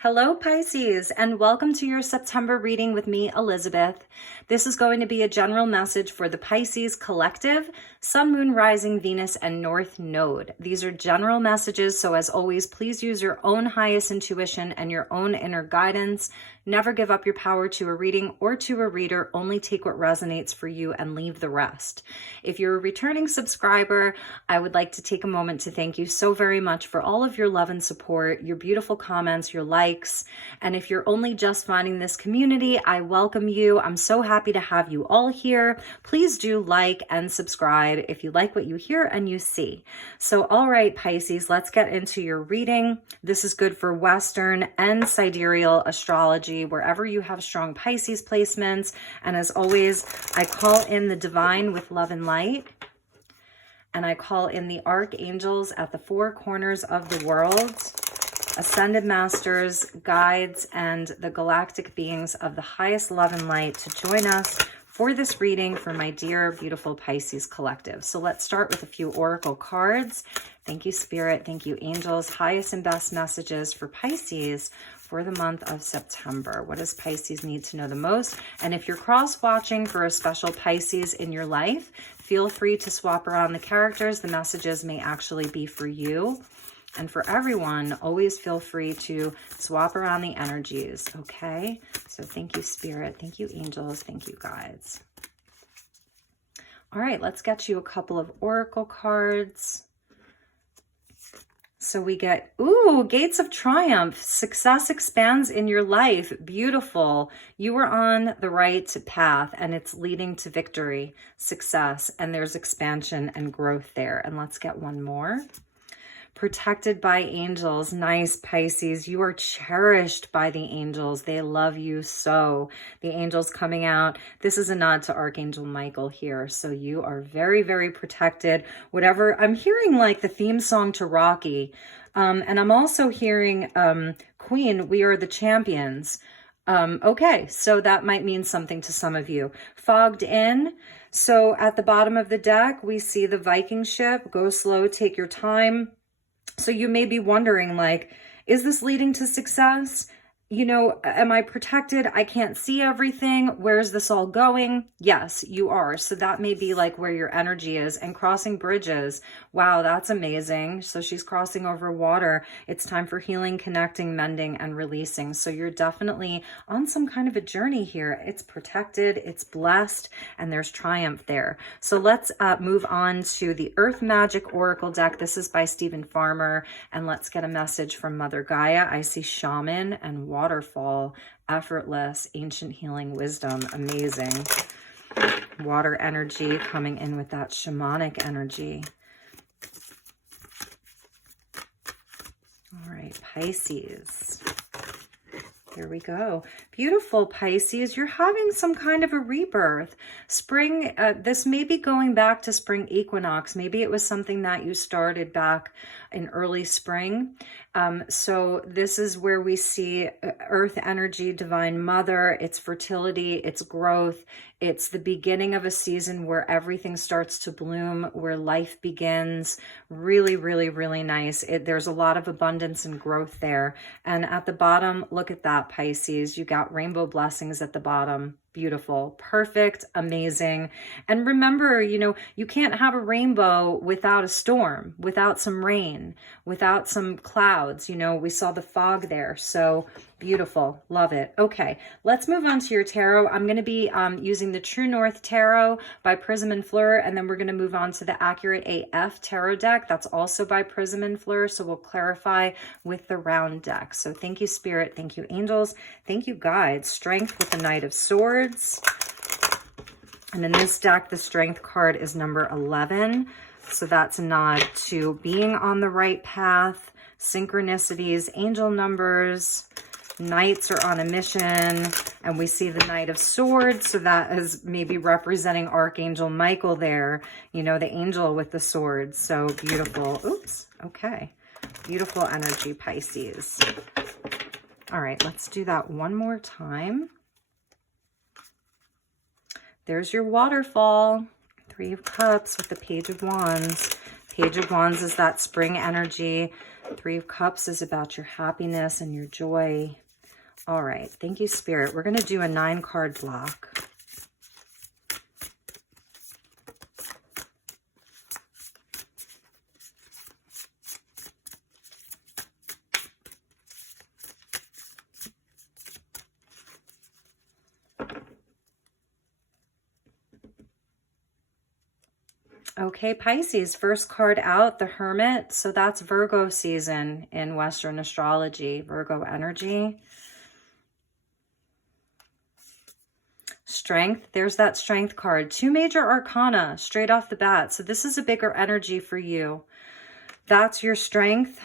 Hello, Pisces, and welcome to your September reading with me, Elizabeth. This is going to be a general message for the Pisces collective, Sun, Moon, Rising, Venus, and North Node. These are general messages, so as always, please use your own highest intuition and your own inner guidance. Never give up your power to a reading or to a reader. Only take what resonates for you and leave the rest. If you're a returning subscriber, I would like to take a moment to thank you so very much for all of your love and support, your beautiful comments, your likes. And if you're only just finding this community, I welcome you. I'm so happy to have you all here. Please do like and subscribe if you like what you hear and you see. So, all right, Pisces, let's get into your reading. This is good for Western and sidereal astrology, wherever you have strong Pisces placements. And as always, I call in the divine with love and light. And I call in the archangels at the four corners of the world, ascended masters, guides, and the galactic beings of the highest love and light to join us for this reading for my dear, beautiful Pisces collective. So let's start with a few oracle cards. Thank you, Spirit. Thank you, angels. Highest and best messages for Pisces for the month of September. What does Pisces need to know the most? And if you're cross-watching for a special Pisces in your life, feel free to swap around the characters. The messages may actually be for you. And for everyone, always feel free to swap around the energies, okay? So thank you, Spirit. Thank you, angels. Thank you, guides. All right, let's get you a couple of oracle cards. So we get, ooh, Gates of Triumph. Success expands in your life. Beautiful. You are on the right path and it's leading to victory, success, and there's expansion and growth there. And let's get one more. Protected by angels. Nice, Pisces. You are cherished by the angels. They love you so. The angels coming out. This is a nod to Archangel Michael here. So you are very, very protected. Whatever. I'm hearing like the theme song to Rocky. And I'm also hearing Queen, We Are the Champions. Okay, so that might mean something to some of you. Fogged in. So at the bottom of the deck, we see the Viking ship. Go slow, take your time. So you may be wondering, like, is this leading to success? You know, am I protected? I can't see everything. Where's this all going? Yes, you are. So that may be like where your energy is. And crossing bridges. Wow, that's amazing. So she's crossing over water. It's time for healing, connecting, mending, and releasing. So you're definitely on some kind of a journey here. It's protected, it's blessed, and there's triumph there. So let's move on to the Earth Magic Oracle deck. This is by Stephen Farmer. And let's get a message from Mother Gaia. I see shaman and waterfall, effortless, ancient healing wisdom. Amazing. Water energy coming in with that shamanic energy. All right, Pisces. Here we go. Beautiful, Pisces. You're having some kind of a rebirth. Spring, this may be going back to spring equinox. Maybe it was something that you started back in early spring. So this is where we see earth energy, divine mother, it's fertility, it's growth. It's the beginning of a season where everything starts to bloom, where life begins. Really, really, really nice. There's a lot of abundance and growth there. And at the bottom, look at that, Pisces. You got rainbow blessings at the bottom. Beautiful, perfect, amazing. And remember, you know, you can't have a rainbow without a storm, without some rain, without some clouds. You know, we saw the fog there. So beautiful, love it. Okay, let's move on to your tarot. I'm going to be using the True North Tarot by Prism and Fleur, and then we're going to move on to the Accurate AF Tarot deck. That's also by Prism and Fleur, so we'll clarify with the round deck. So thank you, Spirit. Thank you, angels. Thank you, guides. Strength with the Knight of Swords. And in this deck, the Strength card is number 11. So that's a nod to being on the right path, synchronicities, angel numbers. Knights are on a mission, and we see the Knight of Swords. So that is maybe representing Archangel Michael there, you know, the angel with the swords. So beautiful. Oops. Okay. Beautiful energy, Pisces. All right, let's do that one more time. There's your waterfall. Three of Cups with the Page of Wands. Page of Wands is that spring energy. Three of Cups is about your happiness and your joy. All right. Thank you, Spirit. We're going to do a 9-card block. Okay, Pisces, first card out, the Hermit. So that's Virgo season in Western astrology, Virgo energy. Strength, there's that Strength card. 2 major arcana straight off the bat. So this is a bigger energy for you. That's your strength.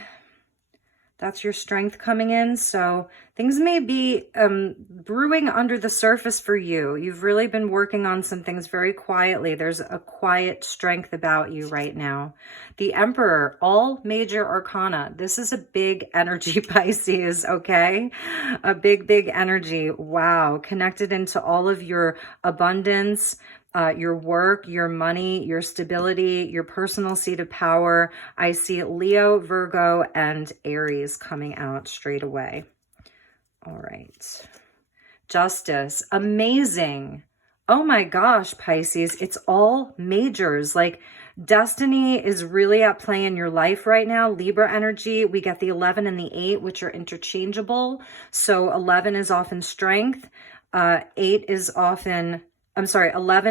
That's your strength coming in. So things may be brewing under the surface for you. You've really been working on some things very quietly. There's a quiet strength about you right now. The Emperor, all major arcana. This is a big energy, Pisces, okay? A big, big energy. Wow. Connected into all of your abundance, your work, your money, your stability, your personal seat of power. I see Leo, Virgo, and Aries coming out straight away. All right. Justice. Amazing. Oh my gosh, Pisces. It's all majors. Like destiny is really at play in your life right now. Libra energy. We get the 11 and the 8, which are interchangeable. So 11 is often strength. 11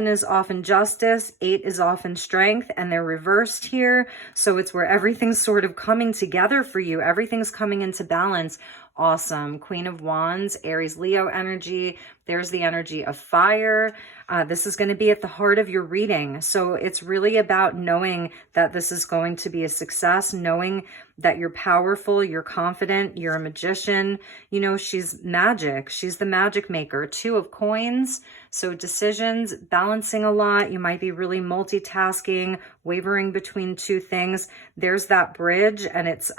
is often justice, 8 is often strength, and they're reversed here. So it's where everything's sort of coming together for you. Everything's coming into balance. Awesome. Queen of Wands, Aries, Leo energy. There's the energy of fire. This is going to be at the heart of your reading. So it's really about knowing that this is going to be a success, knowing that you're powerful, you're confident, you're a magician. You know, she's magic. She's the magic maker. 2 of Coins. So decisions, balancing a lot. You might be really multitasking, wavering between 2 things. There's that bridge, and it's,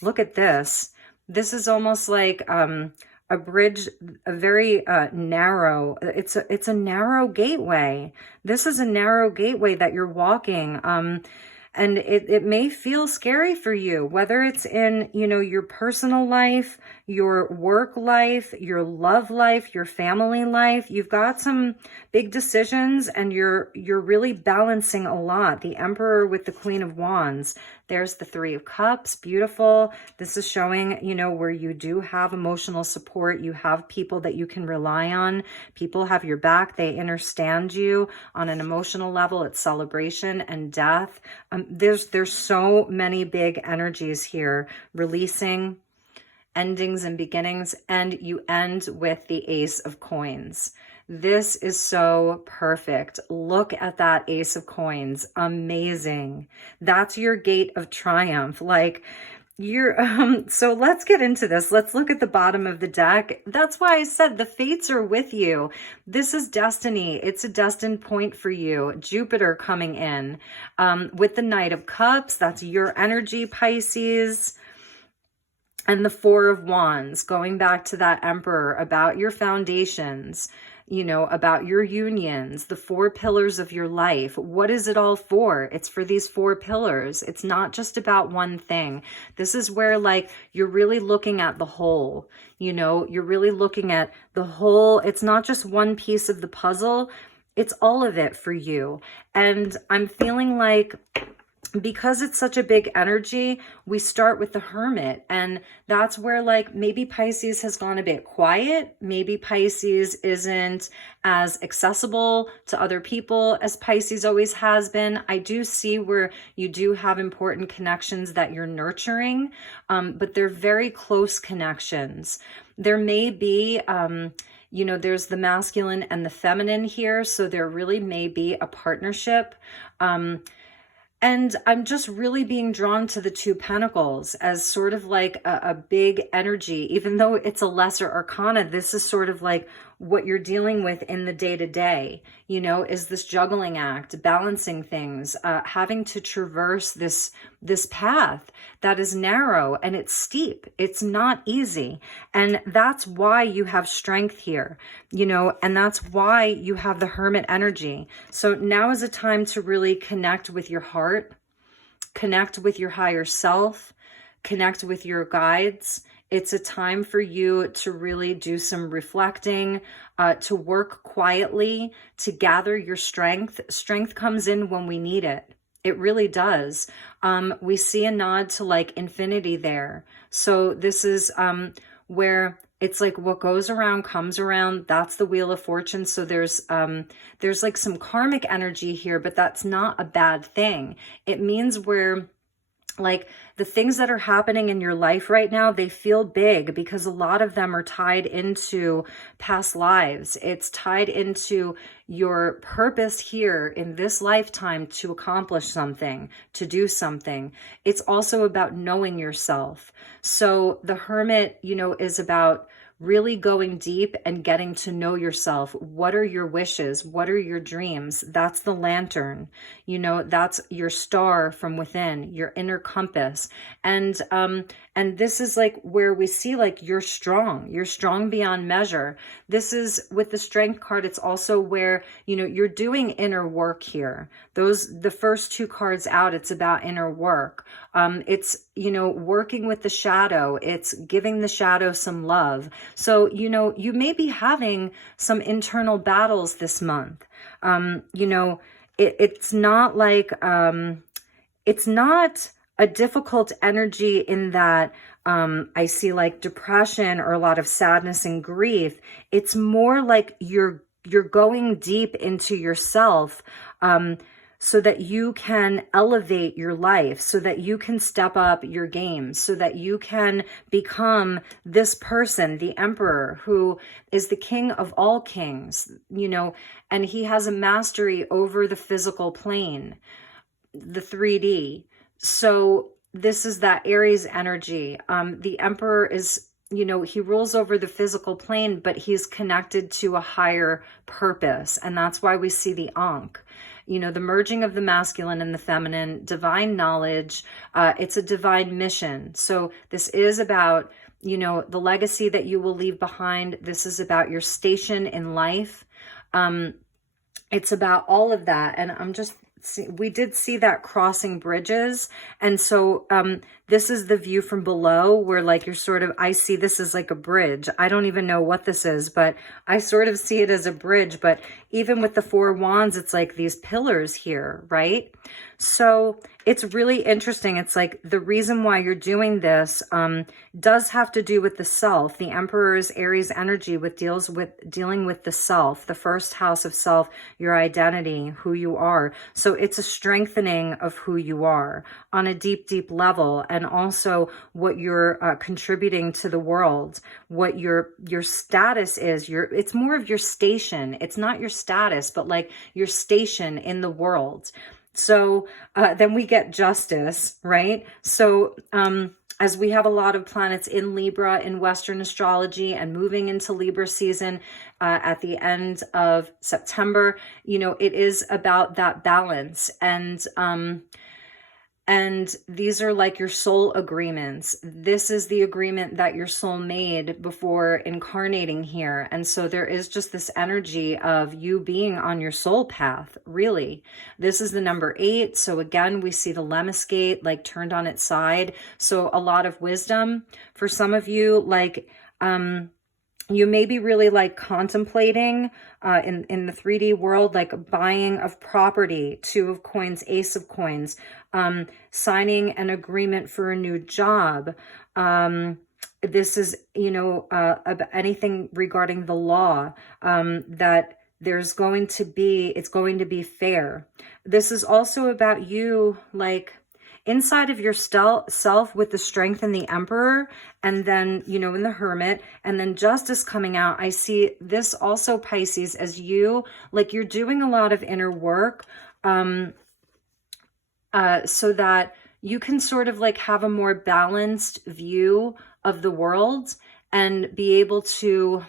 look at this. This is almost like a bridge, a very narrow, it's a narrow gateway. This is a narrow gateway that you're walking. And it may feel scary for you, whether it's in, you know, your personal life, your work life, your love life, your family life. You've got some big decisions and you're really balancing a lot. The Emperor with the Queen of Wands. There's the 3 of Cups. Beautiful. This is showing, you know, where you do have emotional support. You have people that you can rely on. People have your back. They understand you on an emotional level. It's celebration and death. There's so many big energies here. Releasing, endings and beginnings, and you end with the Ace of Coins. This is so perfect. Look at that Ace of Coins. Amazing. That's your gate of triumph. Like you're, so let's get into this. Let's look at the bottom of the deck. That's why I said the fates are with you. This is destiny. It's a destined point for you. Jupiter coming in with the Knight of Cups. That's your energy, Pisces. And the 4 of Wands, going back to that Emperor, about your foundations, you know, about your unions, the 4 pillars of your life. What is it all for? It's for these 4 pillars. It's not just about one thing. This is where, like, you're really looking at the whole, you know, you're really looking at the whole. It's not just one piece of the puzzle. It's all of it for you. And I'm feeling like, because it's such a big energy, we start with the Hermit, and that's where, like, maybe Pisces has gone a bit quiet. Maybe Pisces isn't as accessible to other people as Pisces always has been. I do see where you do have important connections that you're nurturing, but they're very close connections. There may be, you know, there's the masculine and the feminine here, so there really may be a partnership. And I'm just really being drawn to the 2 Pentacles as sort of like a big energy. Even though it's a lesser arcana, this is sort of like what you're dealing with in the day-to-day, you know, is this juggling act, balancing things, having to traverse this path that is narrow and it's steep. It's not easy. And that's why you have strength here, you know, and that's why you have the Hermit energy. So now is a time to really connect with your heart, connect with your higher self, connect with your guides. It's a time for you to really do some reflecting, to work quietly, to gather your strength. Strength comes in when we need it. It really does. We see a nod to like infinity there. So this is where it's like what goes around comes around. That's the Wheel of Fortune. So there's like some karmic energy here, but that's not a bad thing. It means we're like the things that are happening in your life right now, they feel big because a lot of them are tied into past lives. It's tied into your purpose here in this lifetime to accomplish something, to do something. It's also about knowing yourself. So the Hermit, you know, is about really going deep and getting to know yourself. What are your wishes? What are your dreams? That's the Lantern. You know, that's your star from within, your inner compass. And this is like where we see like you're strong beyond measure. This is with the Strength card. It's also where, you know, you're doing inner work here. The first two cards out, it's about inner work. It's, you know, working with the shadow. It's giving the shadow some love. So, you know, you may be having some internal battles this month. You know, it's not like, it's not a difficult energy in that I see like depression or a lot of sadness and grief. It's more like you're going deep into yourself, so that you can elevate your life, so that you can step up your game, so that you can become this person, the Emperor, who is the king of all kings, you know, and he has a mastery over the physical plane, the 3D. So this is that Aries energy. The Emperor is, you know, he rules over the physical plane, but he's connected to a higher purpose. And that's why we see the Ankh. You know, the merging of the masculine and the feminine, divine knowledge. It's a divine mission. So this is about, you know, the legacy that you will leave behind. This is about your station in life. It's about all of that. And we did see that crossing bridges. And so this is the view from below where like you're sort of, I see this as like a bridge. I don't even know what this is, but I sort of see it as a bridge. But even with the 4 wands, it's like these pillars here, right? So it's really interesting. It's like the reason why you're doing this does have to do with the self. The Emperor's Aries energy dealing with the self, the first house of self, your identity, who you are. So it's a strengthening of who you are on a deep, deep level, and also what you're contributing to the world, what your status is. It's more of your station. It's not your status, but like your station in the world. So then we get Justice, right? So as we have a lot of planets in Libra in Western astrology and moving into Libra season at the end of September, you know, it is about that balance. And these are like your soul agreements. This is the agreement that your soul made before incarnating here. And so there is just this energy of you being on your soul path, really. This is the number 8. So again, we see the Lemniscate like turned on its side. So a lot of wisdom for some of you, like, you may be really like contemplating in the 3D world, like buying of property, 2 of coins, Ace of coins, signing an agreement for a new job. This is, you know, anything regarding the law, that it's going to be fair. This is also about you, like, inside of your self with the Strength and the Emperor, and then, you know, in the Hermit, and then Justice coming out. I see this also, Pisces, as you, like, you're doing a lot of inner work, so that you can sort of like have a more balanced view of the world and be able to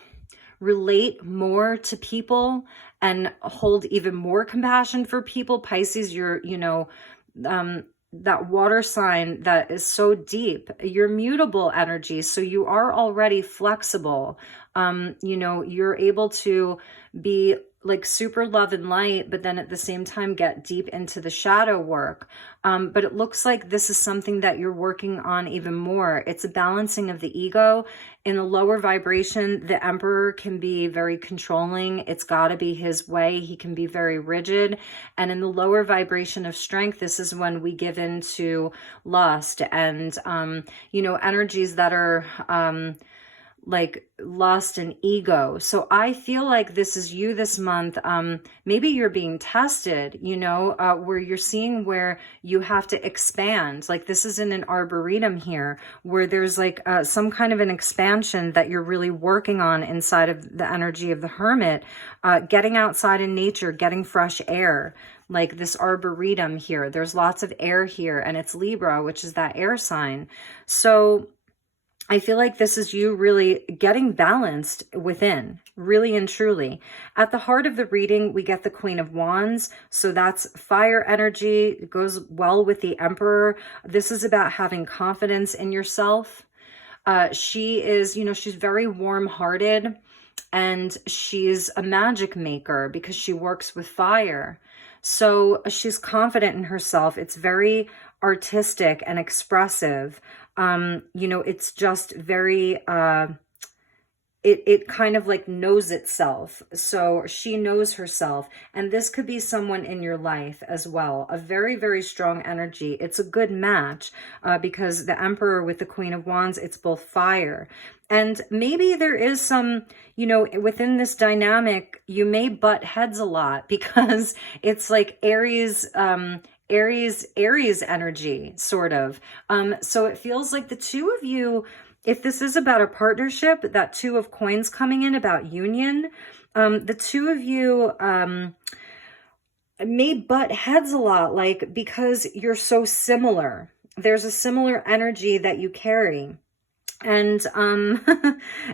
relate more to people and hold even more compassion for people. Pisces, you're, you know, that water sign that is so deep, you're mutable energy. So you are already flexible. You know, you're able to be like super love and light, but then at the same time get deep into the shadow work. But it looks like this is something that you're working on even more. It's a balancing of the ego. In the lower vibration, the Emperor can be very controlling. It's got to be his way. He can be very rigid. And in the lower vibration of strength, this is when we give in to lust and, you know, energies that are like lust and ego. So I feel like this is you this month. Maybe you're being tested, you know, where you're seeing where you have to expand. Like this is in an arboretum here, where there's like some kind of an expansion that you're really working on inside of the energy of the Hermit, getting outside in nature, getting fresh air. Like this arboretum here, there's lots of air here, and it's Libra, which is that air sign. So I feel like this is you really getting balanced within, really and truly. At the heart of the reading, we get the Queen of Wands. So that's fire energy. It goes well with the Emperor. This is about having confidence in yourself. She is, you know, she's very warm-hearted, and she's a magic maker because she works with fire. So she's confident in herself. It's very artistic and expressive. You know, it's just very, it kind of like knows itself. So she knows herself. And this could be someone in your life as well. A very, very strong energy. It's a good match because the Emperor with the Queen of Wands, it's both fire. And maybe there is some, you know, within this dynamic, you may butt heads a lot because it's like Aries energy, sort of. So it feels like the two of you, if this is about a partnership, that Two of Coins coming in about union, the two of you may butt heads a lot, like because you're so similar. There's a similar energy that you carry. And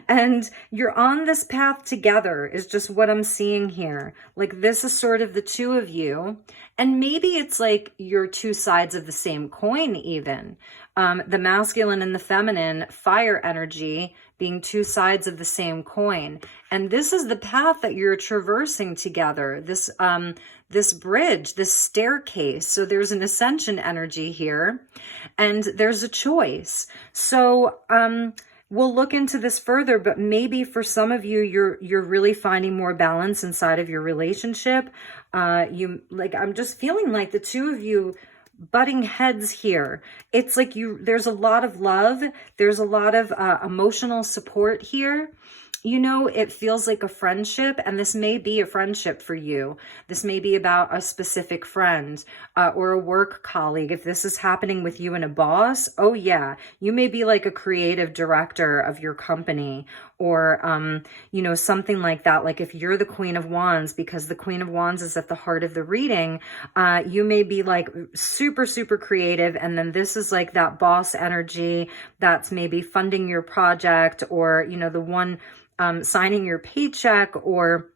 and you're on this path together is just what I'm seeing here. Like this is sort of the two of you, and maybe it's like you're two sides of the same coin even. The masculine and the feminine, fire energy being two sides of the same coin. And this is the path that you're traversing together. This this bridge, this staircase. So there's an ascension energy here, and there's a choice. So we'll look into this further, but maybe for some of you, you're really finding more balance inside of your relationship. I'm just feeling like the two of you butting heads here. It's like there's a lot of love. There's a lot of emotional support here. You know, it feels like a friendship, and this may be a friendship for you. This may be about a specific friend or a work colleague. If this is happening with you and a boss, oh yeah, you may be like a creative director of your company, or, you know, something like that. Like if you're the Queen of Wands, because the Queen of Wands is at the heart of the reading, you may be like super, super creative. And then this is like that boss energy that's maybe funding your project, or, you know, the one signing your paycheck, or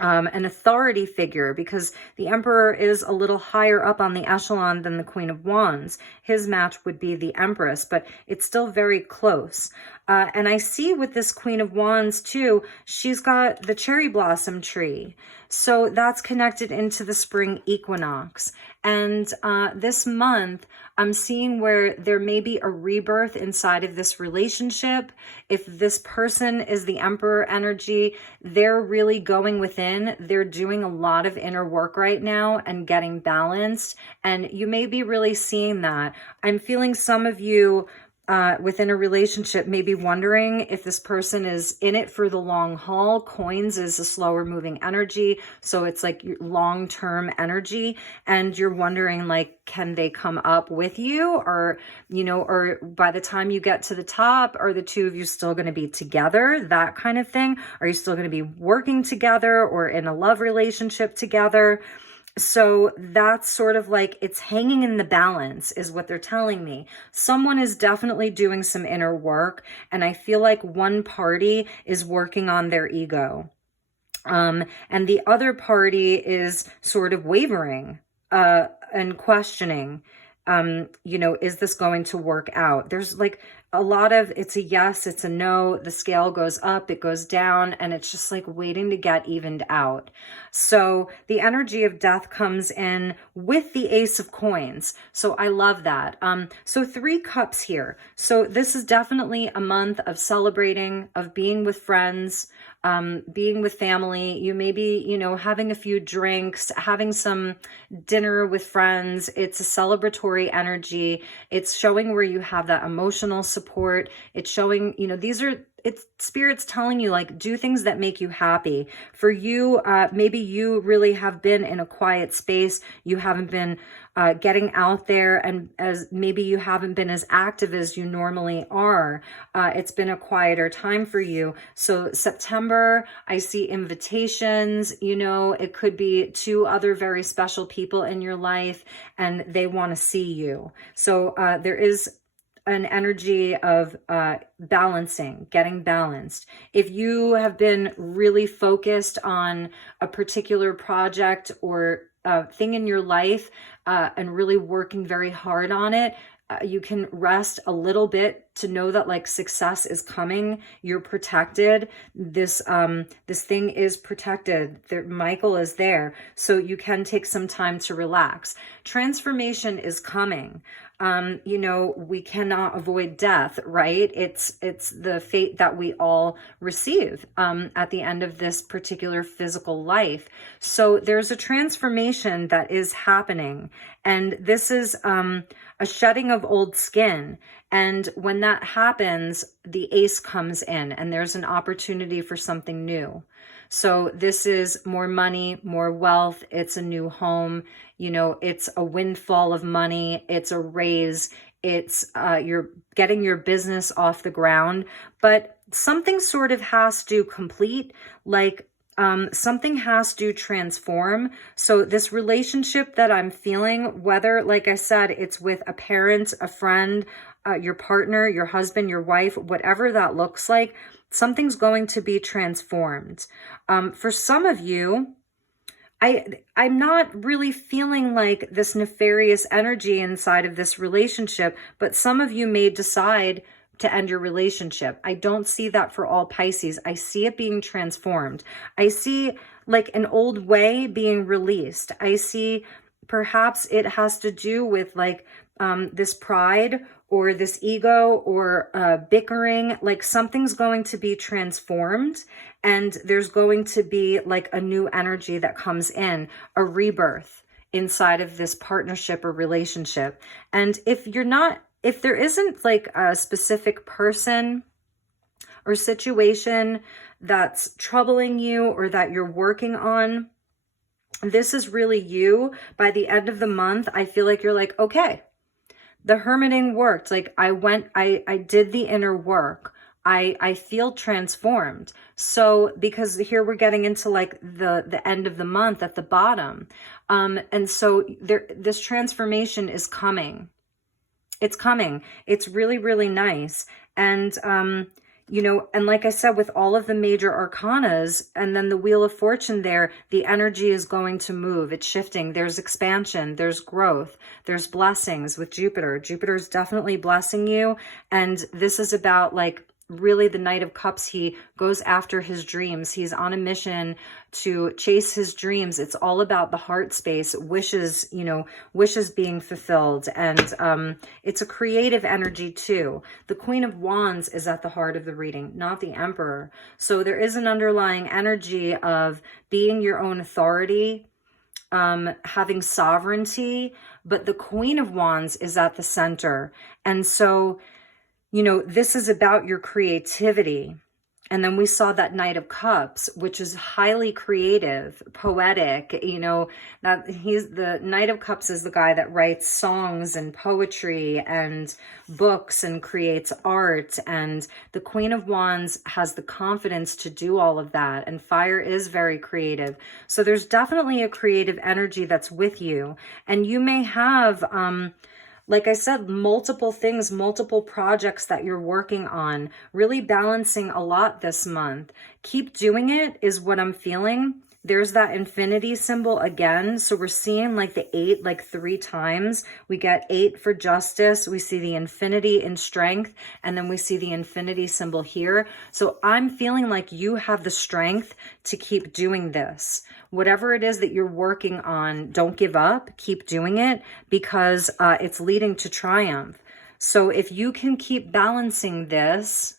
an authority figure, because the Emperor is a little higher up on the echelon than the Queen of Wands. His match would be the Empress, but it's still very close. And I see with this Queen of Wands too, she's got the cherry blossom tree. So that's connected into the spring equinox. And this month, I'm seeing where there may be a rebirth inside of this relationship. If this person is the Emperor energy, they're really going within. They're doing a lot of inner work right now and getting balanced. And you may be really seeing that. I'm feeling some of you within a relationship may be wondering if this person is in it for the long haul. Coins is a slower moving energy, so it's like long-term energy, and you're wondering, like, can they come up with you, or, you know, or by the time you get to the top, are the two of you still going to be together, that kind of thing? Are you still going to be working together or in a love relationship together? So that's sort of like, it's hanging in the balance is what they're telling me. Someone is definitely doing some inner work, and I feel like one party is working on their ego. And the other party is sort of wavering and questioning, you know, is this going to work out? There's like a lot of it's a yes, it's a no, the scale goes up, it goes down, and it's just like waiting to get evened out. So the energy of death comes in with the Ace of Coins. So I love that. So 3 cups here. So this is definitely a month of celebrating, of being with friends, being with family. You may be, you know, having a few drinks, having some dinner with friends. It's a celebratory energy. It's showing where you have that emotional support. It's showing, you know, it's Spirit's telling you, like, do things that make you happy. For you, maybe you really have been in a quiet space. You haven't been getting out there, and as maybe you haven't been as active as you normally are. It's been a quieter time for you. So September, I see invitations. You know, it could be 2 other very special people in your life, and they want to see you. So there is an energy of balancing, getting balanced. If you have been really focused on a particular project or thing in your life and really working very hard on it, you can rest a little bit to know that, like, success is coming. You're protected. This thing is protected. Michael is there. So you can take some time to relax. Transformation is coming. You know, we cannot avoid death, right? It's the fate that we all receive at the end of this particular physical life. So there's a transformation that is happening. And this is a shedding of old skin. And when that happens, the Ace comes in and there's an opportunity for something new. So this is more money, more wealth. It's a new home. You know, it's a windfall of money. It's a raise. It's you're getting your business off the ground. But something sort of has to complete, like something has to transform. So this relationship that I'm feeling, whether, like I said, it's with a parent, a friend, your partner, your husband, your wife, whatever that looks like, something's going to be transformed. For some of you, I'm not really feeling like this nefarious energy inside of this relationship, but some of you may decide to end your relationship. I don't see that for all Pisces. I see it being transformed. I see like an old way being released. I see perhaps it has to do with like this pride or this ego or bickering, like something's going to be transformed and there's going to be like a new energy that comes in, a rebirth inside of this partnership or relationship. And if there isn't like a specific person or situation that's troubling you or that you're working on, this is really you. By the end of the month, I feel like you're like, okay, the hermiting worked. Like I did the inner work. I feel transformed. So because here we're getting into like the end of the month at the bottom. And so this transformation is coming. It's coming. It's really, really nice. And, you know, and like I said, with all of the major arcanas and then the Wheel of Fortune there, the energy is going to move. It's shifting. There's expansion. There's growth. There's blessings with Jupiter. Jupiter's definitely blessing you. And this is about like really the Knight of Cups. He goes after his dreams. He's on a mission to chase his dreams. It's all about the heart space, wishes, you know, wishes being fulfilled. And it's a creative energy too. The Queen of Wands is at the heart of the reading, not the Emperor. So there is an underlying energy of being your own authority, having sovereignty, but the Queen of Wands is at the center. And so, you know, this is about your creativity. And then we saw that Knight of Cups, which is highly creative, poetic, you know, that the Knight of Cups is the guy that writes songs and poetry and books and creates art. And the Queen of Wands has the confidence to do all of that. And fire is very creative. So there's definitely a creative energy that's with you. And you may have, like I said, multiple things, multiple projects that you're working on, really balancing a lot this month. Keep doing it is what I'm feeling. There's that infinity symbol again. So we're seeing like the 8 like 3 times. We get 8 for justice. We see the infinity in strength. And then we see the infinity symbol here. So I'm feeling like you have the strength to keep doing this. Whatever it is that you're working on, don't give up. Keep doing it because it's leading to triumph. So if you can keep balancing this,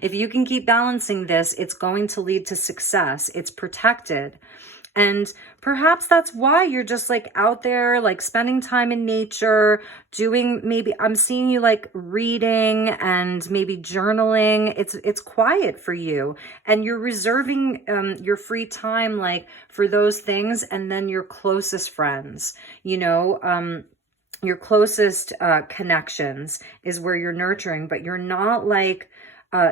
if you can keep balancing this, it's going to lead to success. It's protected. And perhaps that's why you're just like out there, like spending time in nature, doing, maybe I'm seeing you like reading and maybe journaling. It's quiet for you, and you're reserving your free time like for those things. And then your closest friends, you know, your closest connections is where you're nurturing, but you're not like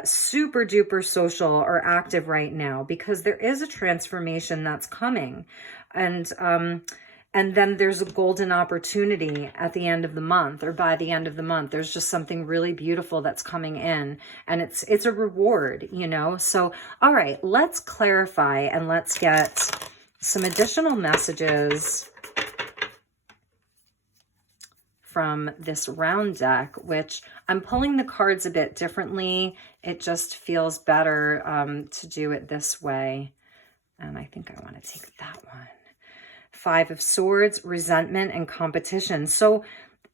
super duper social or active right now, because there is a transformation that's coming. And then there's a golden opportunity at the end of the month, or by the end of the month. There's just something really beautiful that's coming in, and it's a reward, you know? So, all right, let's clarify and let's get some additional messages from this round deck, which I'm pulling the cards a bit differently. It just feels better to do it this way. And I think I want to take that one. 5 of Swords, resentment and competition. So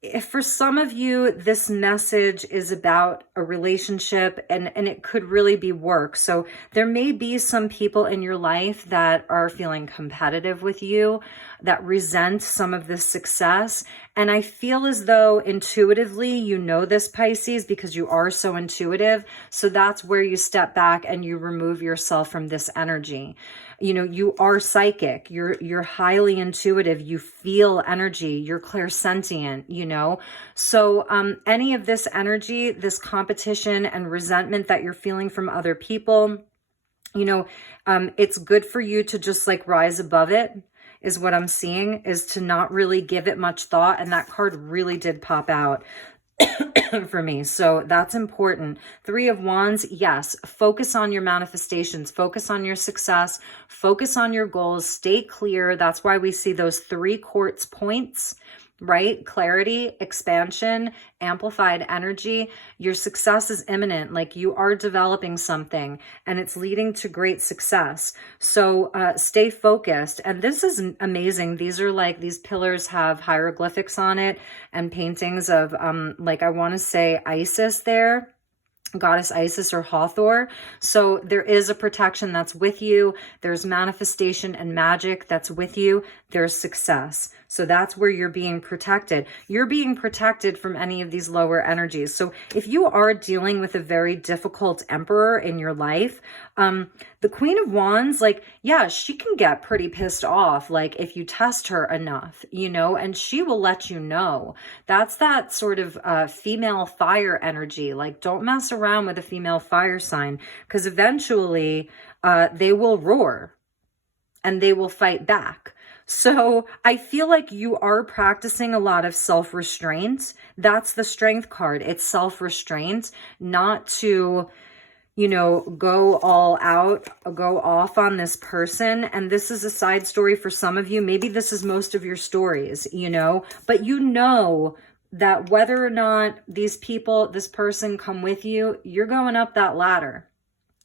if for some of you, this message is about a relationship, and it could really be work. So there may be some people in your life that are feeling competitive with you, that resent some of this success. And I feel as though intuitively, you know this, Pisces, because you are so intuitive. So that's where you step back and you remove yourself from this energy. You know, you are psychic, you're highly intuitive, you feel energy, you're clairsentient, you know. So any of this energy, this competition and resentment that you're feeling from other people, you know, it's good for you to just like rise above it, is what I'm seeing, is to not really give it much thought. And that card really did pop out for me. So that's important. 3 of Wands. Yes. Focus on your manifestations, focus on your success, focus on your goals, stay clear. That's why we see those 3 quartz points, right? Clarity, expansion, amplified energy. Your success is imminent. Like you are developing something and it's leading to great success. So stay focused. And this is amazing. These are like, these pillars have hieroglyphics on it and paintings of like, I want to say Isis there. Goddess Isis or Hathor. So there is a protection that's with you. There's manifestation and magic that's with you. There's success. So that's where you're being protected. You're being protected from any of these lower energies. So if you are dealing with a very difficult emperor in your life, the Queen of Wands, like, yeah, she can get pretty pissed off, like if you test her enough, you know, and she will let you know. That's that sort of female fire energy. Like, don't mess around with a female fire sign, because eventually they will roar and they will fight back. So I feel like you are practicing a lot of self-restraint. That's the Strength card. It's self-restraint, not to, you know, go all out, go off on this person. And this is a side story for some of you. Maybe this is most of your stories, you know, but you know that whether or not these people, this person come with you, you're going up that ladder.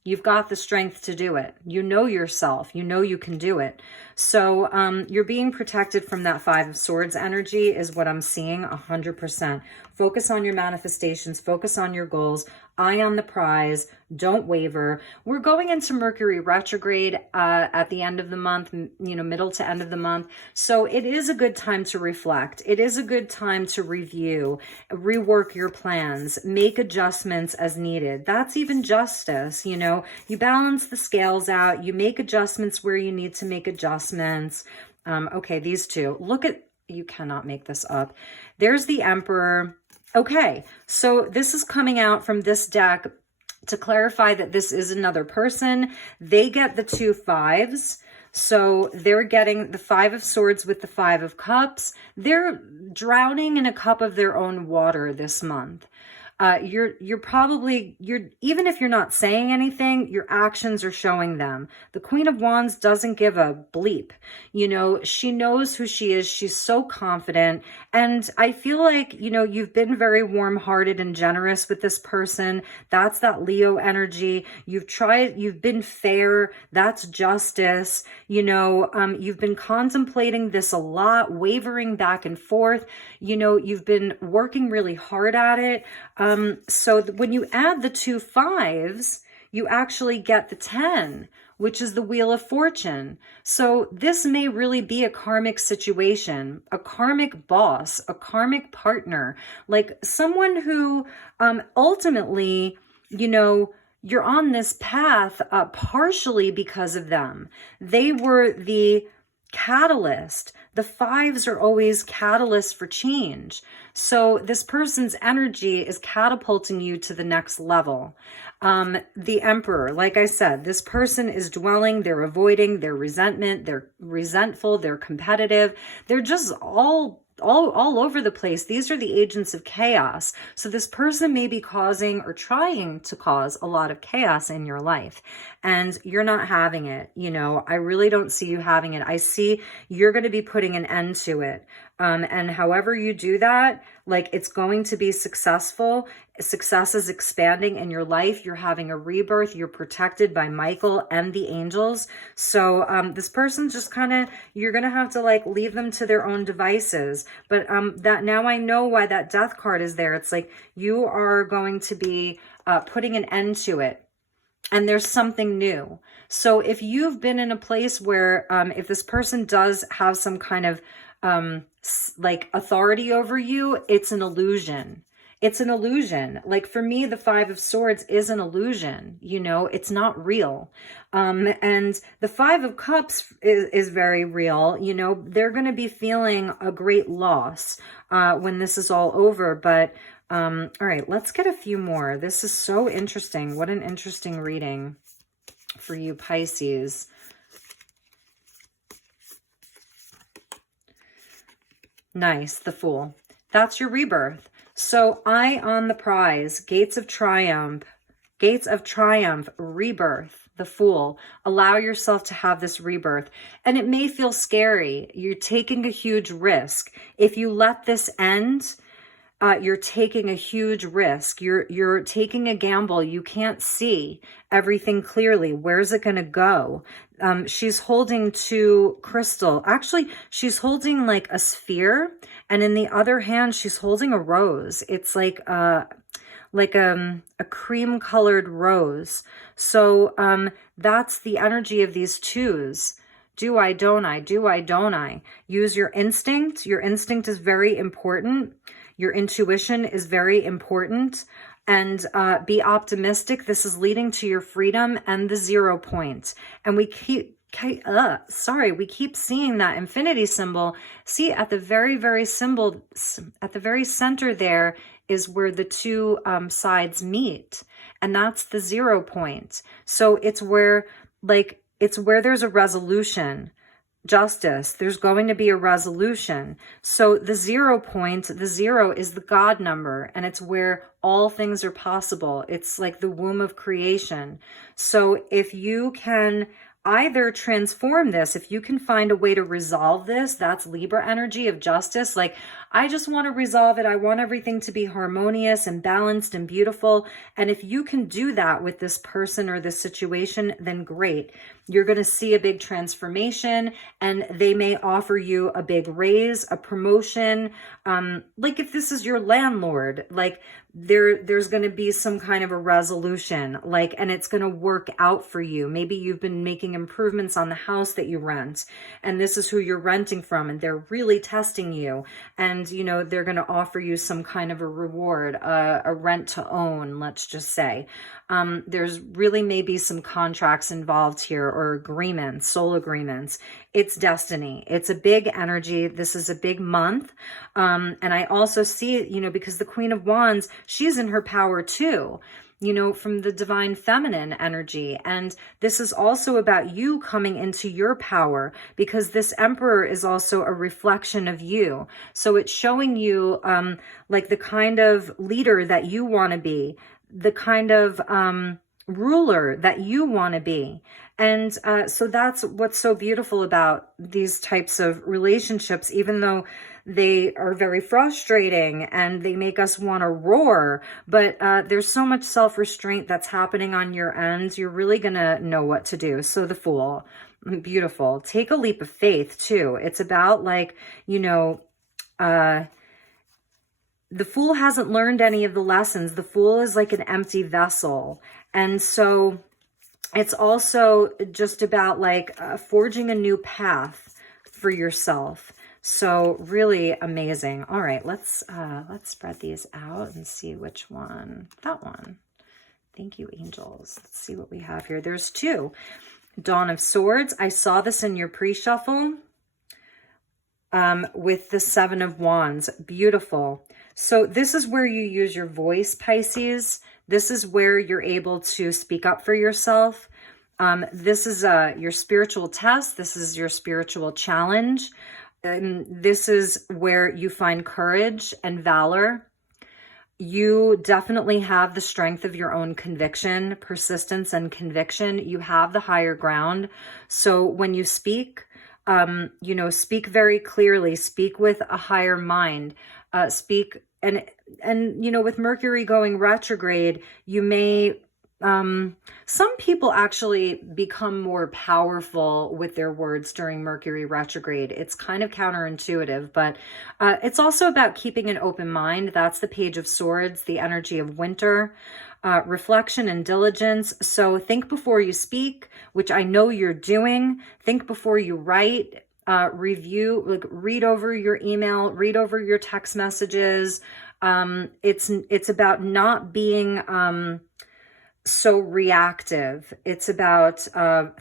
You've got the strength to do it. You know yourself. You know you can do it. So you're being protected from that 5 of Swords energy is what I'm seeing 100%. Focus on your manifestations. Focus on your goals. Eye on the prize. Don't waver. We're going into Mercury retrograde at the end of the month, you know, middle to end of the month. So it is a good time to reflect. It is a good time to review, rework your plans, make adjustments as needed. That's even justice, you know. You balance the scales out. You make adjustments where you need to make adjustments. Okay, these two. Look at, you cannot make this up. There's the Emperor. Okay, so this is coming out from this deck to clarify that this is another person. They get the 2 5s. So they're getting the 5 of Swords with the 5 of Cups. They're drowning in a cup of their own water this month. Even if you're not saying anything, your actions are showing them. The Queen of Wands doesn't give a bleep. You know, she knows who she is. She's so confident. And I feel like, you know, you've been very warm-hearted and generous with this person. That's that Leo energy. You've been fair. That's justice. You know, you've been contemplating this a lot, wavering back and forth. You know, you've been working really hard at it. So when you add the 2 5s, you actually get the 10, which is the Wheel of Fortune. So this may really be a karmic situation, a karmic boss, a karmic partner, like someone who ultimately, you know, you're on this path partially because of them. They were the catalyst. The 5s are always catalysts for change. So this person's energy is catapulting you to the next level. The Emperor, like I said, this person is dwelling, they're avoiding, they're resentment, they're resentful, they're competitive. They're just all over the place. These are the agents of chaos. So this person may be causing or trying to cause a lot of chaos in your life, and you're not having it. You know, I really don't see you having it. I see you're going to be putting an end to it. And however you do that, like, it's going to be successful. Success is expanding in your life. You're having a rebirth. You're protected by Michael and the angels. So this person's just kind of, you're going to have to like leave them to their own devices. But that now I know why that Death card is there. It's like you are going to be putting an end to it. And there's something new. So if you've been in a place where if this person does have some kind of like authority over you, it's an illusion. It's an illusion. Like for me, the 5 of Swords is an illusion. You know, it's not real. And the 5 of Cups is very real. You know, they're going to be feeling a great loss when this is all over. But all right, let's get a few more. This is so interesting. What an interesting reading for you, Pisces. Nice, the Fool. That's your rebirth. So eye on the prize, gates of triumph, rebirth, the Fool. Allow yourself to have this rebirth. And it may feel scary. You're taking a huge risk. If you let this end, you're taking a huge risk. You're taking a gamble. You can't see everything clearly. Where's it going to go? She's holding 2 crystal. Actually, she's holding like a sphere, and in the other hand, she's holding a rose. It's like a cream colored rose. So that's the energy of these 2s. Do I, don't I? Do I, don't I? Use your instinct. Your instinct is very important. Your intuition is very important. And be optimistic. This is leading to your freedom and the 0 point. And we keep seeing that infinity symbol. See, at the very, very symbol, at the very center there is where the 2 sides meet. And that's the 0 point. So it's where there's a resolution. Justice, there's going to be a resolution. So the 0 point, the 0 is the God number, and it's where all things are possible. It's like the womb of creation. So if you can either transform this, if you can find a way to resolve this, that's Libra energy of justice. Like, I just want to resolve it. I want everything to be harmonious and balanced and beautiful. And if you can do that with this person or this situation, then great. You're going to see a big transformation, and they may offer you a big raise, a promotion. Like if this is your landlord, like there's going to be some kind of a resolution, like, and it's going to work out for you. Maybe you've been making improvements on the house that you rent, and this is who you're renting from, and they're really testing you. And, you know, they're going to offer you some kind of a reward, a rent to own, let's just say. There's really maybe some contracts involved here, or agreements, soul agreements. It's destiny. It's a big energy. This is a big month. And I also see, you know, because the Queen of Wands, she's in her power too. from the divine feminine energy. And this is also about you coming into your power, because this Emperor is also a reflection of you. So it's showing you like the kind of leader that you want to be, the kind of ruler that you want to be. And so that's what's so beautiful about these types of relationships, even though they are very frustrating and they make us want to roar. But there's so much self-restraint that's happening on your end. You're really going to know what to do. So the Fool, beautiful. Take a leap of faith too. It's about like, the Fool hasn't learned any of the lessons. The Fool is like an empty vessel. And so it's also just about like forging a new path for yourself. So really amazing. All right, let's spread these out and see which one. That one. Thank you, angels. Let's see what we have here. There's two. Dawn of Swords. I saw this in your pre-shuffle with the Seven of Wands. Beautiful. So this is where you use your voice, Pisces. This is where you're able to speak up for yourself. This is your spiritual test. This is your spiritual challenge. This is where you find courage and valor. You definitely have the strength of your own conviction, persistence and conviction. You have the higher ground. So when you speak, speak very clearly, speak with a higher mind, speak and with Mercury going retrograde, you may some people actually become more powerful with their words during Mercury retrograde. It's kind of counterintuitive, but it's also about keeping an open mind. That's the Page of Swords, the energy of winter, reflection and diligence. So think before you speak, which I know you're doing. Think before you write, review, like read over your email, read over your text messages. It's about not being so reactive. It's about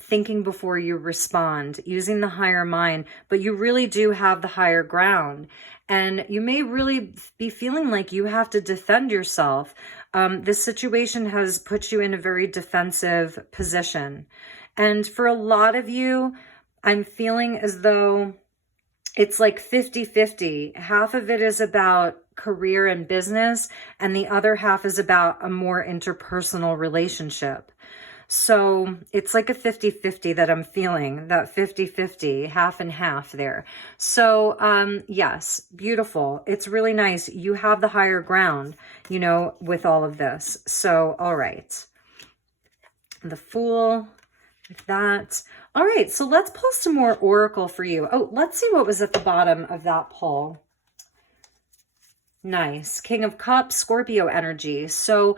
thinking before you respond, using the higher mind, but you really do have the higher ground. And you may really be feeling like you have to defend yourself. This situation has put you in a very defensive position. And for a lot of you, I'm feeling as though it's like 50-50. Half of it is about career and business, and the other half is about a more interpersonal relationship. So it's like a 50-50 that I'm feeling, that 50-50, half and half there. So yes, beautiful. It's really nice. You have the higher ground, with all of this. So, all right. The Fool, with that. All right, so let's pull some more Oracle for you. Oh, let's see what was at the bottom of that pull. Nice. King of Cups, Scorpio energy. So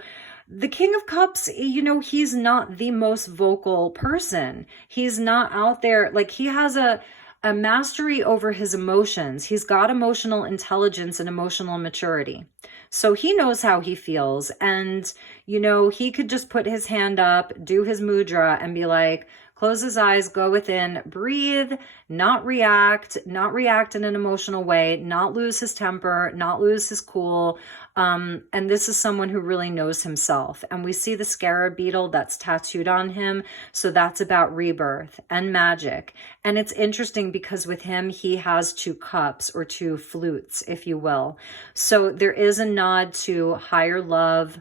the King of Cups, he's not the most vocal person. He's not out there. Like, he has a mastery over his emotions. He's got emotional intelligence and emotional maturity. So he knows how he feels. And, he could just put his hand up, do his mudra, and be like, close his eyes, go within, breathe, not react in an emotional way, not lose his temper, not lose his cool. And this is someone who really knows himself. And we see the scarab beetle that's tattooed on him. So that's about rebirth and magic. And it's interesting because with him, he has two cups, or two flutes, if you will. So there is a nod to higher love,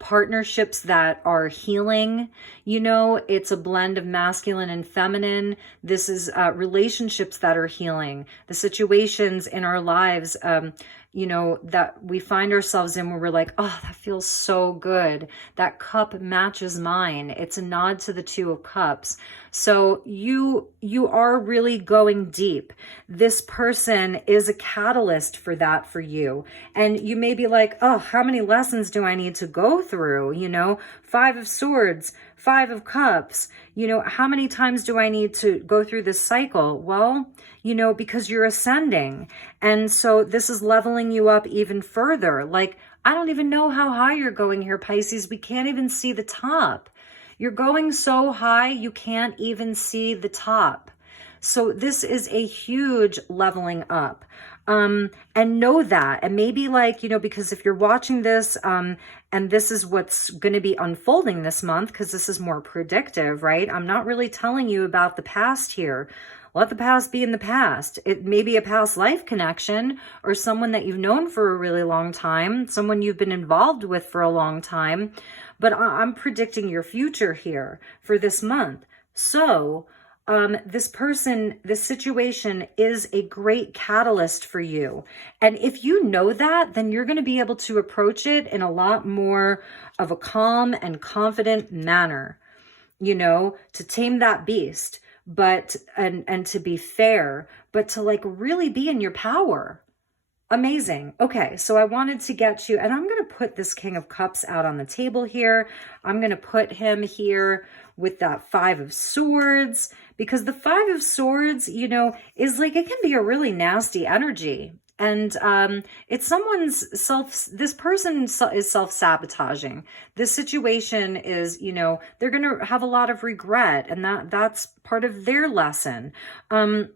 partnerships that are healing. It's a blend of masculine and feminine. This is relationships that are healing. The situations in our lives, that we find ourselves in where we're like, oh, that feels so good. That cup matches mine. It's a nod to the Two of Cups. So you are really going deep. This person is a catalyst for that for you. And you may be like, oh, how many lessons do I need to go through? Five of Swords, Five of Cups. How many times do I need to go through this cycle? Well, because you're ascending. And so this is leveling you up even further. Like, I don't even know how high you're going here, Pisces. We can't even see the top. You're going so high, you can't even see the top. So this is a huge leveling up. And know that. And maybe like, you know, because if you're watching this, and this is what's going to be unfolding this month, because this is more predictive, right? I'm not really telling you about the past here. Let the past be in the past. It may be a past life connection or someone that you've known for a really long time, someone you've been involved with for a long time. But I'm predicting your future here for this month. So this person, this situation is a great catalyst for you. And if you know that, then you're going to be able to approach it in a lot more of a calm and confident manner, you know, to tame that beast, but, and to be fair, but to like really be in your power. Amazing. Okay, so I wanted to get you, and I'm going to put this King of Cups out on the table here. I'm going to put him here with that Five of Swords, because the Five of Swords, you know, is like, it can be a really nasty energy. And it's someone's this person is self-sabotaging. This situation is, you know, they're going to have a lot of regret, and that's part of their lesson. But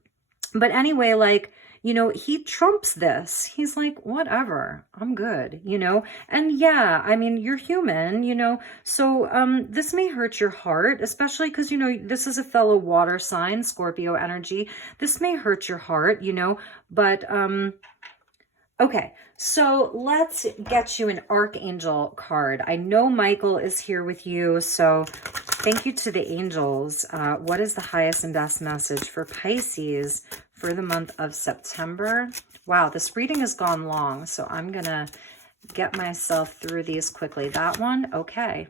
anyway, like, you know, he trumps this. He's like, whatever, I'm good, you know? And yeah, I mean, you're human, you know? So this may hurt your heart, especially because, you know, this is a fellow water sign, Scorpio energy. This may hurt your heart, you know? But, okay, so let's get you an Archangel card. I know Michael is here with you, so thank you to the angels. What is the highest and best message for Pisces for the month of September? Wow, this reading has gone long, so I'm going to get myself through these quickly. That one, okay.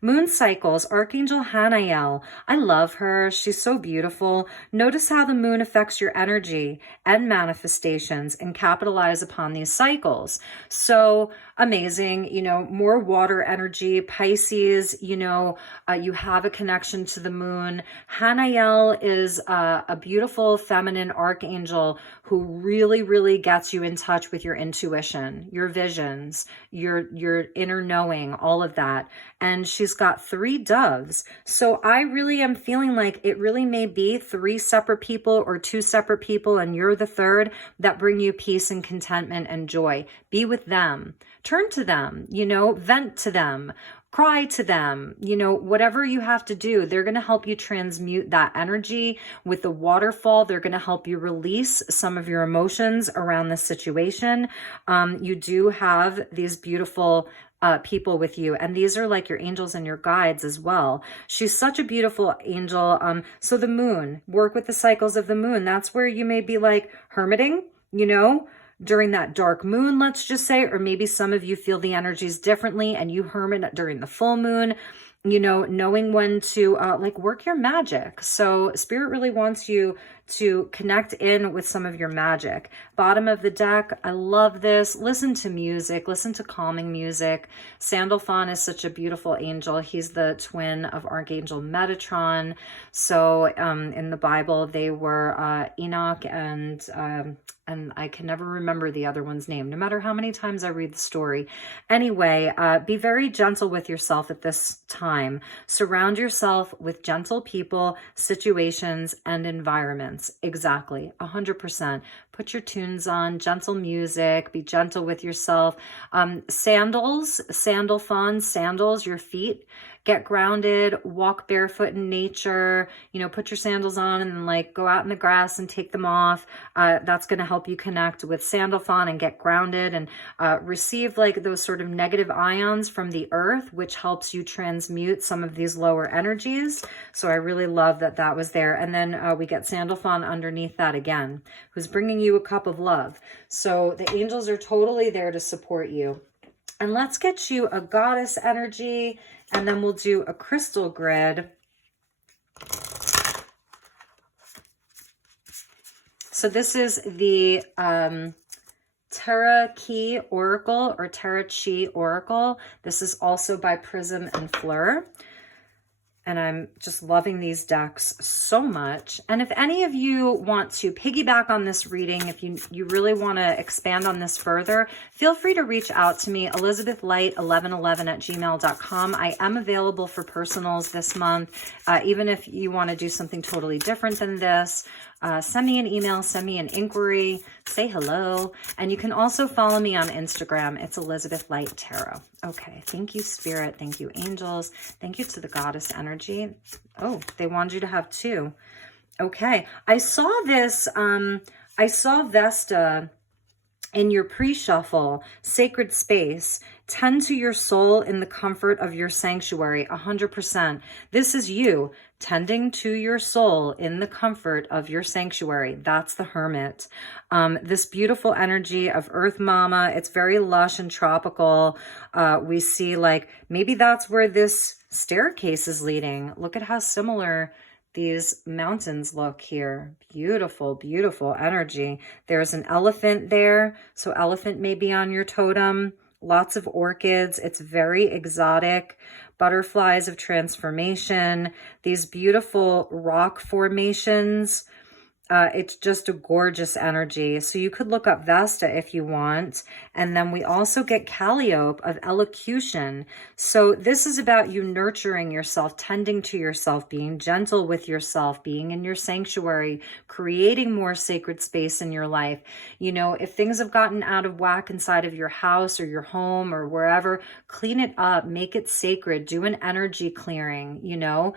Moon cycles, Archangel Hanael. I love her. She's so beautiful. Notice how the moon affects your energy and manifestations, and capitalize upon these cycles. So amazing, you know, more water energy. Pisces, you know, you have a connection to the moon. Hanael is a beautiful feminine archangel who really, really gets you in touch with your intuition, your visions, your inner knowing, all of that. And she's got 3 doves. So I really am feeling like it really may be 3 separate people or 2 separate people, and you're the third, that bring you peace and contentment and joy. Be with them. Turn to them, you know, vent to them, cry to them, you know, whatever you have to do. They're going to help you transmute that energy. With the waterfall, they're going to help you release some of your emotions around this situation. You do have these beautiful people with you, and these are like your angels and your guides as well. She's such a beautiful angel. So the moon, work with the cycles of the moon. That's where you may be like hermiting, you know, during that dark moon, let's just say, or maybe some of you feel the energies differently and you hermit during the full moon, you know, knowing when to like work your magic. So Spirit really wants you to connect in with some of your magic. Bottom of the deck, I love this. Listen to music, listen to calming music. Sandalphon is such a beautiful angel. He's the twin of Archangel Metatron. So in the Bible, they were Enoch and I can never remember the other one's name, no matter how many times I read the story. Anyway, be very gentle with yourself at this time. Surround yourself with gentle people, situations, and environments. Exactly, 100%. Put your tunes on, gentle music, be gentle with yourself. Sandals, sandalphon, sandals, your feet. Get grounded, walk barefoot in nature, you know, put your sandals on and then like go out in the grass and take them off. That's going to help you connect with Sandalphon and get grounded and receive like those sort of negative ions from the earth, which helps you transmute some of these lower energies. So I really love that that was there. And then we get Sandalphon underneath that again, who's bringing you a cup of love. So the angels are totally there to support you. And let's get you a goddess energy, and then we'll do a crystal grid. So this is the Tarot Key Oracle or Tarot Chi Oracle. This is also by Prism and Fleur. And I'm just loving these decks so much. And if any of you want to piggyback on this reading, if you really want to expand on this further, feel free to reach out to me, elizabethlight1111@gmail.com. I am available for personals this month, even if you want to do something totally different than this. send me an email, send me an inquiry, say hello. And you can also follow me on Instagram. It's Elizabeth Light Tarot. Okay, thank you, Spirit. Thank you, angels. Thank you to the goddess energy. Oh, they wanted you to have two. Okay, I saw this, I saw Vesta in your pre-shuffle, sacred space. Tend to your soul in the comfort of your sanctuary, 100%. This is you tending to your soul in the comfort of your sanctuary. That's the Hermit. This beautiful energy of Earth Mama, it's very lush and tropical. We see like, maybe that's where this staircase is leading. Look at how similar these mountains look here. Beautiful, beautiful energy. There's an elephant there. So elephant may be on your totem. Lots of orchids. It's very exotic. Butterflies of transformation. These beautiful rock formations. It's just a gorgeous energy. So you could look up Vesta if you want. And then we also get Calliope of elocution. So this is about you nurturing yourself, tending to yourself, being gentle with yourself, being in your sanctuary, creating more sacred space in your life. You know, if things have gotten out of whack inside of your house or your home or wherever, clean it up, make it sacred, do an energy clearing, you know.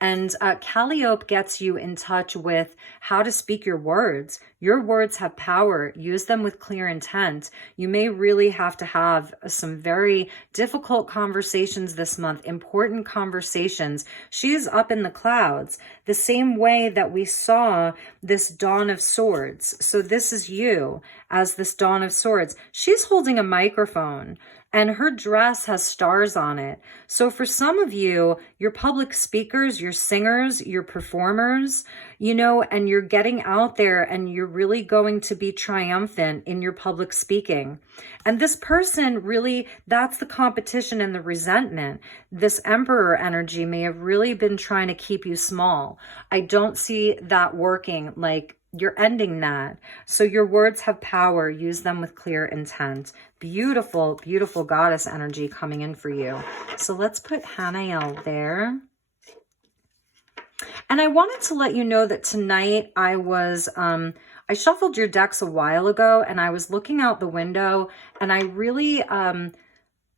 And Calliope gets you in touch with how to speak your words. Your words have power. Use them with clear intent. You may really have to have some very difficult conversations this month, important conversations. She's up in the clouds, the same way that we saw this Dawn of Swords. So this is you as this Dawn of Swords. She's holding a microphone. And her dress has stars on it. So for some of you, you're public speakers, you're singers, you're performers, you know, and you're getting out there and you're really going to be triumphant in your public speaking. And this person really, that's the competition and the resentment. This Emperor energy may have really been trying to keep you small. I don't see that working. Like, you're ending that. So your words have power. Use them with clear intent. Beautiful, beautiful goddess energy coming in for you. So let's put Hanael there. And I wanted to let you know that tonight I was, I shuffled your decks a while ago and I was looking out the window and I really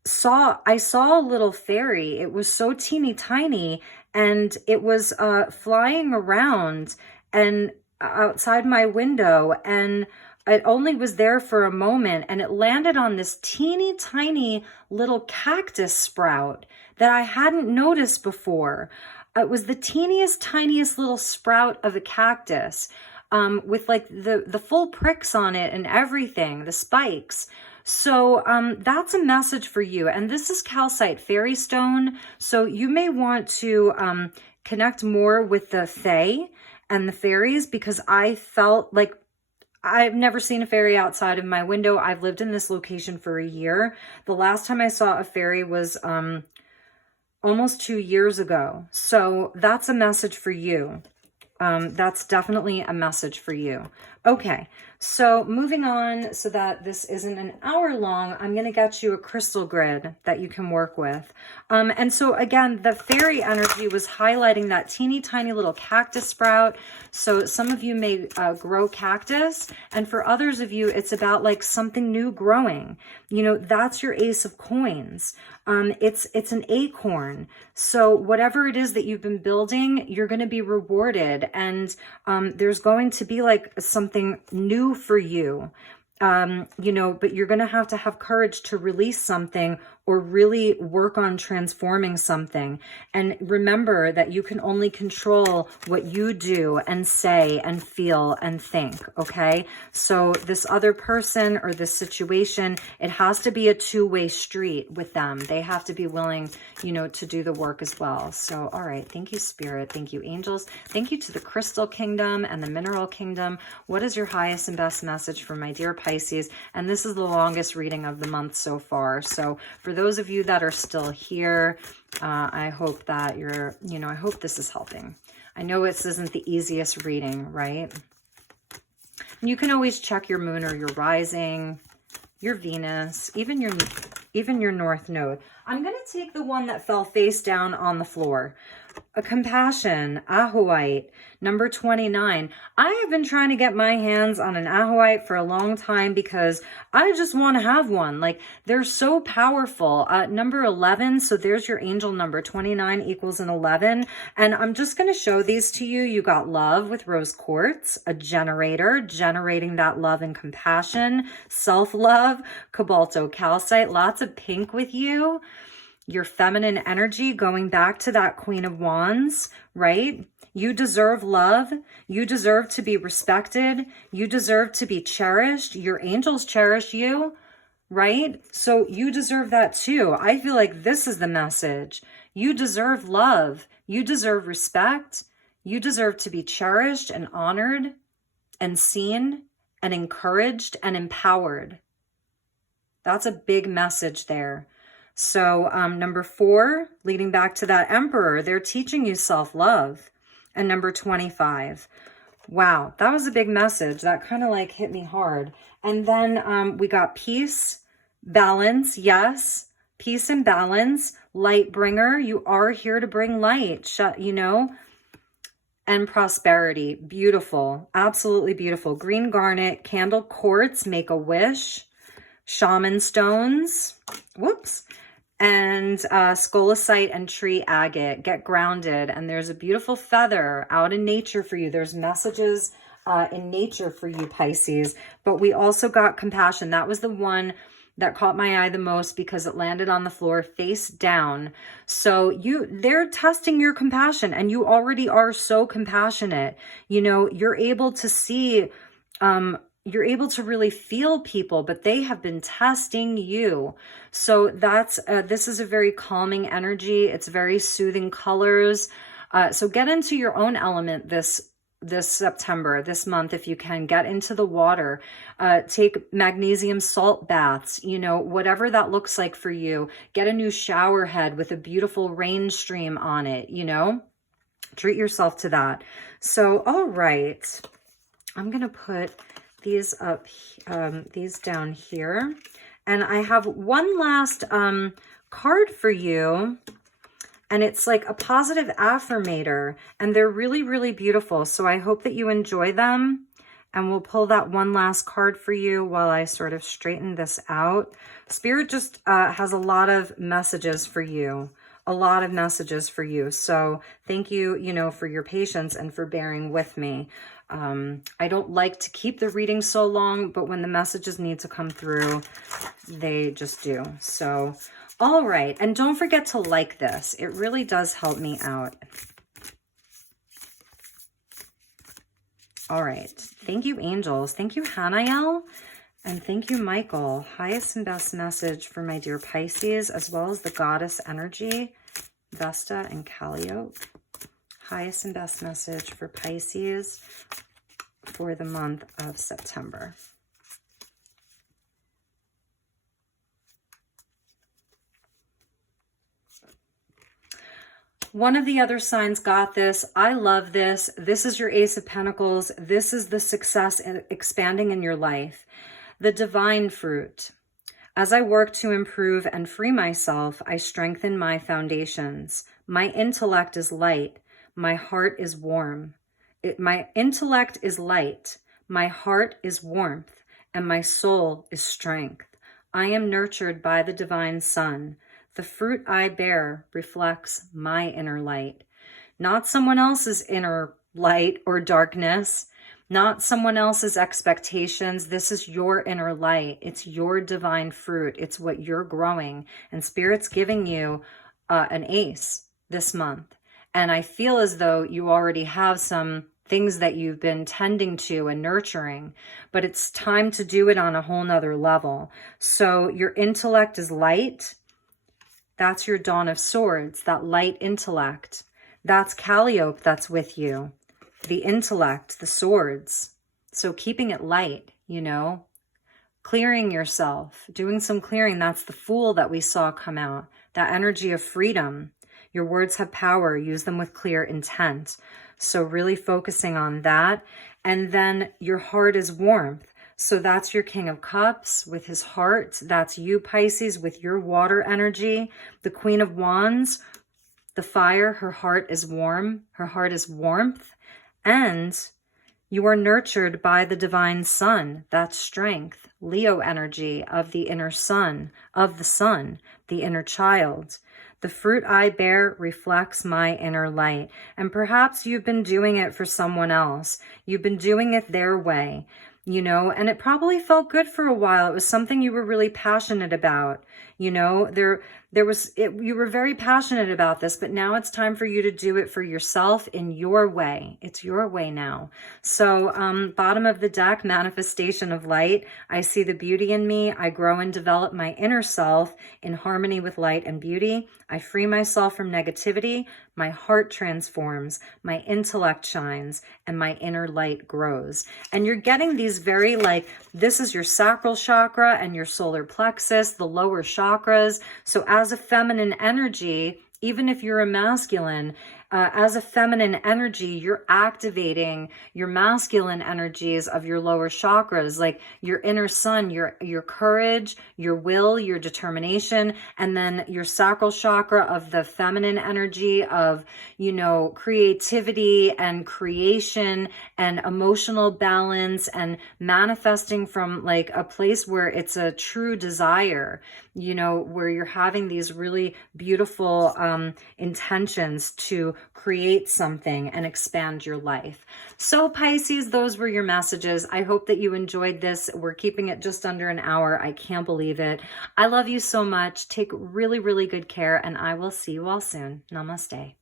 saw a little fairy. It was so teeny tiny and it was flying around and outside my window, and it only was there for a moment, and it landed on this teeny tiny little cactus sprout that I hadn't noticed before. It was the teeniest, tiniest little sprout of a cactus with like the full pricks on it and everything, the spikes. So that's a message for you. And this is calcite fairy stone. So you may want to connect more with the fae and the fairies, because I felt like I've never seen a fairy outside of my window. I've lived in this location for a year. The last time I saw a fairy was almost 2 years ago. So that's a message for you. That's definitely a message for you. Okay, so moving on so that this isn't an hour long, I'm going to get you a crystal grid that you can work with. And so again, the fairy energy was highlighting that teeny tiny little cactus sprout. So some of you may grow cactus, and for others of you, it's about like something new growing. You know, that's your Ace of Coins. It's an acorn. So whatever it is that you've been building, you're going to be rewarded. And there's going to be like something new for you, you know, but you're going to have courage to release something or really work on transforming something. And remember that you can only control what you do and say and feel and think, okay? So this other person or this situation, it has to be a two-way street with them. They have to be willing, you know, to do the work as well. So, all right. Thank you, Spirit. Thank you, angels. Thank you to the Crystal Kingdom and the Mineral Kingdom. What is your highest and best message for my dear Pisces? And this is the longest reading of the month so far. So for those of you that are still here, I hope that you're, you know, I hope this is helping. I know this isn't the easiest reading, right? And you can always check your moon or your rising, your Venus, even your North Node. I'm going to take the one that fell face down on the floor. a compassion, Ahoite, number 29. I have been trying to get my hands on an Ahoite for a long time because I just want to have one. Like, they're so powerful. Number 11, so there's your angel number. 29 equals an 11. And I'm just going to show these to you. You got love with rose quartz, a generator, generating that love and compassion, self-love, cobalto calcite, lots of pink with you. Your feminine energy, going back to that Queen of Wands, right? You deserve love. You deserve to be respected. You deserve to be cherished. Your angels cherish you, right? So you deserve that too. I feel like this is the message. You deserve love. You deserve respect. You deserve to be cherished and honored and seen and encouraged and empowered. That's a big message there. So number 4, leading back to that Emperor, they're teaching you self-love. And number 25. Wow, that was a big message. That kind of like hit me hard. And then we got peace, balance, yes, peace and balance, light bringer. You are here to bring light, you know, and prosperity. Beautiful, absolutely beautiful. Green garnet, candle quartz, make a wish, shaman stones, whoops, and scolecite and tree agate. Get grounded. And there's a beautiful feather out in nature for you. There's messages in nature for you, Pisces. But we also got compassion. That was the one that caught my eye the most because it landed on the floor face down. So they're testing your compassion, and you already are so compassionate. You know, you're able to see, you're able to really feel people, but they have been testing you. So that's, this is a very calming energy. It's very soothing colors. So get into your own element this September, this month, if you can. Get into the water, take magnesium salt baths, you know, whatever that looks like for you. Get a new shower head with a beautiful rain stream on it, you know, treat yourself to that. So, all right, I'm going to put these up, these down here. And I have one last card for you. And it's like a positive affirmator, and they're really, really beautiful. So I hope that you enjoy them. And we'll pull that one last card for you while I sort of straighten this out. Spirit just has a lot of messages for you, a lot of messages for you. So thank you, you know, for your patience and for bearing with me. I don't like to keep the reading so long, but when the messages need to come through, they just do. So, all right. And don't forget to like this. It really does help me out. All right. Thank you, angels. Thank you, Hanael. And thank you, Michael. Highest and best message for my dear Pisces, as well as the goddess energy, Vesta and Calliope. Highest and best message for Pisces for the month of September. One of the other signs got this. I love this. This is your Ace of Pentacles. This is the success expanding in your life. The divine fruit. As I work to improve and free myself, I strengthen my foundations. My intellect is light. My heart is warm. My intellect is light. My heart is warmth. And my soul is strength. I am nurtured by the divine sun. The fruit I bear reflects my inner light, not someone else's inner light or darkness, not someone else's expectations. This is your inner light. It's your divine fruit. It's what you're growing. And Spirit's giving you an ace this month. And I feel as though you already have some things that you've been tending to and nurturing, but it's time to do it on a whole nother level. So your intellect is light. That's your Dawn of Swords, that light intellect. That's Calliope that's with you. The intellect, the swords. So keeping it light, you know, clearing yourself, doing some clearing. That's the Fool that we saw come out. That energy of freedom. Your words have power. Use them with clear intent. So really focusing on that. And then your heart is warmth. So that's your King of Cups with his heart. That's you, Pisces, with your water energy. The Queen of Wands, The fire, her heart is warm. Her heart is warmth. And you are nurtured by the divine sun, that strength, Leo energy of the inner sun, of the sun, the inner child. The fruit I bear reflects my inner light. And perhaps you've been doing it for someone else. You've been doing it their way, you know, and it probably felt good for a while. It was something you were really passionate about. You know, you were very passionate about this, but now it's time for you to do it for yourself in your way. It's your way now. So, bottom of the deck, manifestation of light. I see the beauty in me. I grow and develop my inner self in harmony with light and beauty. I free myself from negativity. My heart transforms, my intellect shines, and my inner light grows. And you're getting these very this is your sacral chakra and your solar plexus, the lower chakras. So as a feminine energy, even if you're a masculine, as a feminine energy, you're activating your masculine energies of your lower chakras, like your inner sun, your courage, your will, your determination, and then your sacral chakra of the feminine energy of, you know, creativity and creation and emotional balance and manifesting from like a place where it's a true desire, you know, where you're having these really beautiful intentions to create something and expand your life. So Pisces, those were your messages. I hope that you enjoyed this. We're keeping it just under an hour. I can't believe it. I love you so much. Take really, really good care, and I will see you all soon. Namaste.